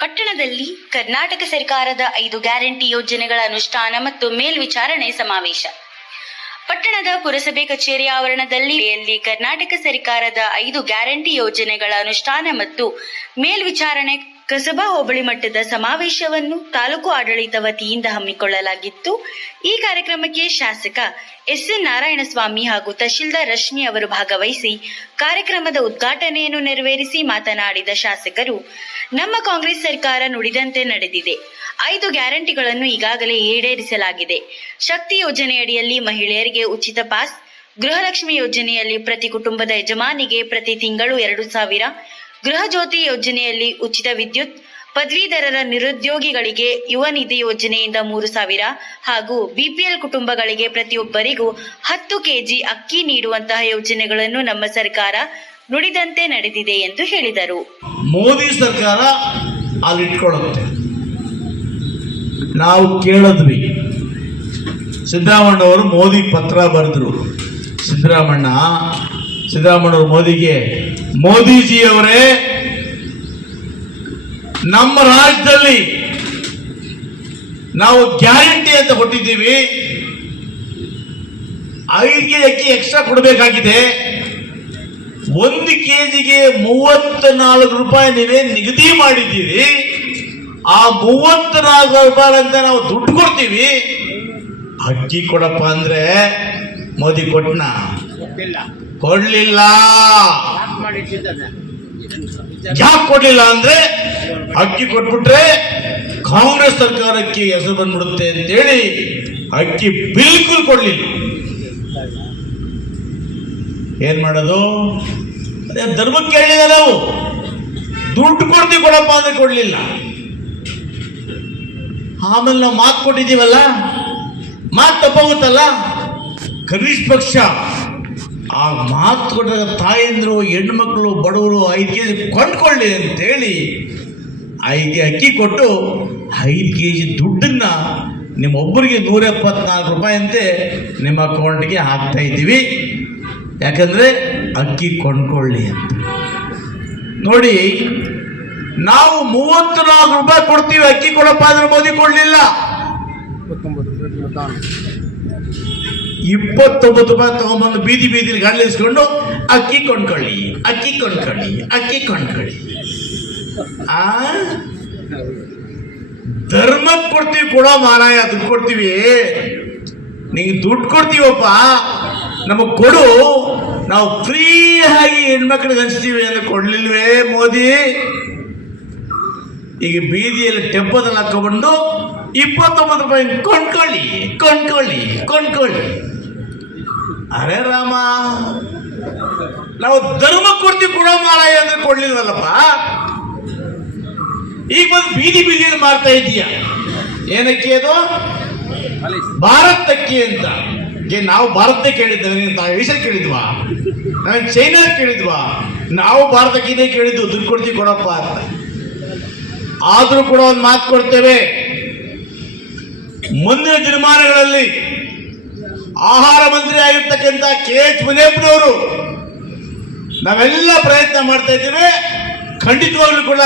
ಪಟ್ಟಣದಲ್ಲಿ ಕರ್ನಾಟಕ ಸರ್ಕಾರದ ಐದು ಗ್ಯಾರಂಟಿ ಯೋಜನೆಗಳ ಅನುಷ್ಠಾನ ಮತ್ತು ಮೇಲ್ವಿಚಾರಣೆ ಸಮಾವೇಶ. ಪಟ್ಟಣದ ಪುರಸಭೆ ಕಚೇರಿ ಆವರಣದಲ್ಲಿ ಕರ್ನಾಟಕ ಸರ್ಕಾರದ ಐದು ಗ್ಯಾರಂಟಿ ಯೋಜನೆಗಳ ಅನುಷ್ಠಾನ ಮತ್ತು ಮೇಲ್ವಿಚಾರಣೆ ಕಸಬಾ ಹೋಬಳಿ ಮಟ್ಟದ ಸಮಾವೇಶವನ್ನು ತಾಲೂಕು ಆಡಳಿತ ವತಿಯಿಂದ ಹಮ್ಮಿಕೊಳ್ಳಲಾಗಿತ್ತು. ಈ ಕಾರ್ಯಕ್ರಮಕ್ಕೆ ಶಾಸಕ ಎಸ್ ಎನ್ ನಾರಾಯಣಸ್ವಾಮಿ ಹಾಗೂ ತಹಶೀಲ್ದಾರ್ ರಶ್ಮಿ ಅವರು ಭಾಗವಹಿಸಿ ಕಾರ್ಯಕ್ರಮದ ಉದ್ಘಾಟನೆಯನ್ನು ನೆರವೇರಿಸಿ ಮಾತನಾಡಿದ ಶಾಸಕರು, ನಮ್ಮ ಕಾಂಗ್ರೆಸ್ ಸರ್ಕಾರ ನುಡಿದಂತೆ ನಡೆದಿದೆ. ಐದು ಗ್ಯಾರಂಟಿಗಳನ್ನು ಈಗಾಗಲೇ ಈಡೇರಿಸಲಾಗಿದೆ. ಶಕ್ತಿ ಯೋಜನೆಯಡಿಯಲ್ಲಿ ಮಹಿಳೆಯರಿಗೆ ಉಚಿತ ಪಾಸ್, ಗೃಹಲಕ್ಷ್ಮಿ ಯೋಜನೆಯಲ್ಲಿ ಪ್ರತಿ ಕುಟುಂಬದ ಯಜಮಾನಿಗೆ ಪ್ರತಿ ತಿಂಗಳು ಎರಡು ಸಾವಿರ ಗೃಹ ಜ್ಯೋತಿ ಯೋಜನೆಯಲ್ಲಿ ಉಚಿತ ವಿದ್ಯುತ್, ಪದವೀಧರರ ನಿರುದ್ಯೋಗಿಗಳಿಗೆ ಯುವ ನಿಧಿ ಯೋಜನೆಯಿಂದ ಮೂರು ಸಾವಿರ ಹಾಗೂ ಬಿಪಿಎಲ್ ಕುಟುಂಬಗಳಿಗೆ ಪ್ರತಿಯೊಬ್ಬರಿಗೂ ಹತ್ತು ಕೆಜಿ ಅಕ್ಕಿ ನೀಡುವಂತಹ ಯೋಜನೆಗಳನ್ನು ನಮ್ಮ ಸರ್ಕಾರ ನುಡಿದಂತೆ ನಡೆದಿದೆ ಎಂದು ಹೇಳಿದರು. ಮೋದಿ ಸರ್ಕಾರ ಅಲ್ಲಿಟ್ಕೊಳ್ಳುತ್ತೆ ನಾವು ಕೇಳಿದ್ವಿ. ಸಿದ್ದರಾಮಣ್ಣವರು ಮೋದಿ ಪತ್ರ ಬರೆದ್ರು. ಸಿದ್ದರಾಮಣ್ಣ ಸಿದ್ದರಾಮಣ್ಣವರು ಮೋದಿಗೆ ಮೋದಿಜಿಯವರೇ ನಮ್ಮ ರಾಜ್ಯದಲ್ಲಿ ನಾವು ಗ್ಯಾರಂಟಿ ಅಂತ ಕೊಟ್ಟಿದ್ದೀವಿ. ಐದು ಅಕ್ಕಿ ಎಕ್ಸ್ಟ್ರಾ ಕೊಡಬೇಕಾಗಿದೆ. ಒಂದು ಕೆಜಿಗೆ ಮೂವತ್ತ ನಾಲ್ಕು ರೂಪಾಯಿ ನೀವೇ ನಿಗದಿ ಮಾಡಿದ್ದೀರಿ. ಆ ಮೂವತ್ತ ನಾಲ್ಕು ರೂಪಾಯಿ ಅಂತ ನಾವು ದುಡ್ಡು ಕೊಡ್ತೀವಿ. ಅಕ್ಕಿ ಕೊಡಪ್ಪ ಅಂದ್ರೆ ಮೋದಿ ಕೊಟ್ಟನ ಕೊಡ್ಲಿಲ್ಲ. ಯಾಕೆ ಕೊಡ್ಲಿಲ್ಲ ಅಂದ್ರೆ ಅಕ್ಕಿ ಕೊಟ್ಬಿಟ್ರೆ ಕಾಂಗ್ರೆಸ್ ಸರ್ಕಾರಕ್ಕೆ ಹೆಸರು ಬಂದ್ಬಿಡುತ್ತೆ ಅಂತೇಳಿ ಅಕ್ಕಿ ಬಿಲ್ಕುಲ್ ಕೊಡ್ಲಿಲ್ಲ. ಏನ್ ಮಾಡೋದು? ಅದೇ ಧರ್ಮಕ್ಕೆ ಹೇಳಿದ ನಾವು. ದುಡ್ಡು ಕೊಡ್ತೀವಿ ಕೊಡಪ್ಪ ಅಂದ್ರೆ ಕೊಡ್ಲಿಲ್ಲ. ಆಮೇಲೆ ನಾವು ಮಾತು ಕೊಟ್ಟಿದ್ದೀವಲ್ಲ? ಮಾತು ತಪ್ಪಾಗುತ್ತಲ್ಲ? ಕನಿಷ್ಠ ಪಕ್ಷ ಆ ಮಾತು ಕೊಟ್ಟಾಗ ತಾಯಂದ್ರು ಹೆಣ್ಮಕ್ಳು ಬಡವರು ಐದು ಕೆ ಜಿ ಕೊಂಡ್ಕೊಳ್ಳಿ ಅಂತೇಳಿ ಐದು ಅಕ್ಕಿ ಕೊಟ್ಟು ಐದು ಕೆ ಜಿ ದುಡ್ಡನ್ನ ನಿಮ್ಮೊಬ್ಬರಿಗೆ ನೂರ ಎಪ್ಪತ್ನಾಲ್ಕು ರೂಪಾಯಿ ಅಂತೆ ನಿಮ್ಮ ಅಕೌಂಟ್ಗೆ ಹಾಕ್ತಾ ಇದ್ದೀವಿ. ಯಾಕಂದರೆ ಅಕ್ಕಿ ಕೊಂಡ್ಕೊಳ್ಳಿ ಅಂತ. ನೋಡಿ, ನಾವು ಮೂವತ್ತು ನಾಲ್ಕು ರೂಪಾಯಿ ಕೊಡ್ತೀವಿ, ಅಕ್ಕಿ ಕೊಡಪ್ಪ ಅಂದ್ರೆ ಮೋದಿ ಕೊಡಲಿಲ್ಲ. ಇಪ್ಪತ್ತೊಂಬತ್ತು ರೂಪಾಯಿ ತಗೊಂಬಂದು ಬೀದಿ ಬೀದಿಲಿ ಗಾಳಿಸ್ಕೊಂಡು ಅಕ್ಕಿ ಕೊಂಡ್ಕೊಳ್ಳಿ ಅಕ್ಕಿ ಕೊಂಡ್ಕೊಳ್ಳಿ ಅಕ್ಕಿ ಕೊಂಡ್ಕೊಳ್ಳಿ. ಆ? ಧರ್ಮಕ್ಕೆ ಕೊಡ್ತೀವಿ ಕೊಡೋ ಮಾರಾಯ ದುಡ್ಡು ಕೊಡ್ತೀವಿ. ನೀವು ದುಡ್ಡು ಕೊಡ್ತೀವಪ್ಪ, ನಮಗೆ ಕೊಡು. ನಾವು ಫ್ರೀ ಆಗಿ ಹೆಣ್ಮಕ್ಳಿಗೆ ಹಂಚ್ತೀವಿ ಅಂತ ಕೊಡ್ಲಿಲ್ವೇ ಮೋದಿ? ಈಗ ಬೀದಿಯಲ್ಲಿ ಟೆಂಪೋದಲ್ಲಿ ಹಾಕೊಂಡ್ಬಂದು ಇಪ್ಪತ್ತೊಂಬತ್ತು ರೂಪಾಯಿ ಕೊಂಡ್ಕೊಳ್ಳಿ ಕೊಂಡ್ಕೊಳ್ಳಿ ಕೊಂಡ್ಕೊಳ್ಳಿ. ಅರೆ ರಾಮ, ನಾವು ಧರ್ಮ ಕೊಡ್ತೀವಿ ಕೊಡೋ ಮಾರಾಯ ಅಂದ್ರೆ ಕೊಡ್ಲಿಲ್ವಲ್ಲಪ್ಪ? ಈಗ ಬಂದು ಬೀದಿ ಬೀದಿಯಲ್ಲಿ ಮಾರ್ತಾ ಇದೀಯ ಏನಕ್ಕೆ ಅದು? ಭಾರತಕ್ಕೆ ಅಂತ. ನಾವು ಭಾರತ ಕೇಳಿದ್ದೇವೆ ಏಷ್ಯಾ ಕೇಳಿದ್ವಾ ನಾವು ಚೈನಾ ಕೇಳಿದ್ವಾ ನಾವು ಭಾರತಕ್ಕೆ ಇದೇ ಕೇಳಿದ್ದು, ದುಡ್ಡು ಕೊಡ್ತೀವಿ ಕೊಡಪ್ಪ ಅಂತ. ಆದ್ರೂ ಕೂಡ ಒಂದು ಮಾತು ಕೊಡ್ತೇವೆ. ಮುಂದಿನ ದಿನಮಾನಗಳಲ್ಲಿ ಆಹಾರ ಮಂತ್ರಿ ಆಗಿರ್ತಕ್ಕಂಥ ಕೆ ಎಚ್ ಮುನಿಯಪ್ಪನವರು ನಾವೆಲ್ಲ ಪ್ರಯತ್ನ ಮಾಡ್ತಾ ಇದ್ದೀವಿ. ಖಂಡಿತವಾಗ್ಲೂ ಕೂಡ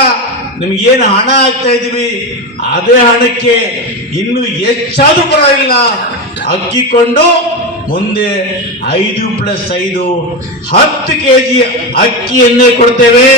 ನಿಮ್ಗೇನು ಹಣ ಆಗ್ತಾ ಇದ್ದೀವಿ, ಅದೇ ಹಣಕ್ಕೆ ಇನ್ನು ಹೆಚ್ಚಾದ್ರೂ ಪರವಾಗಿಲ್ಲ. ಅಕ್ಕಿಕೊಂಡು ಮುಂದೆ ಐದು ಪ್ಲಸ್ ಐದು ಹತ್ತು ಕೆ ಜಿ ಅಕ್ಕಿಯನ್ನೇ ಕೊಡ್ತೇವೆ.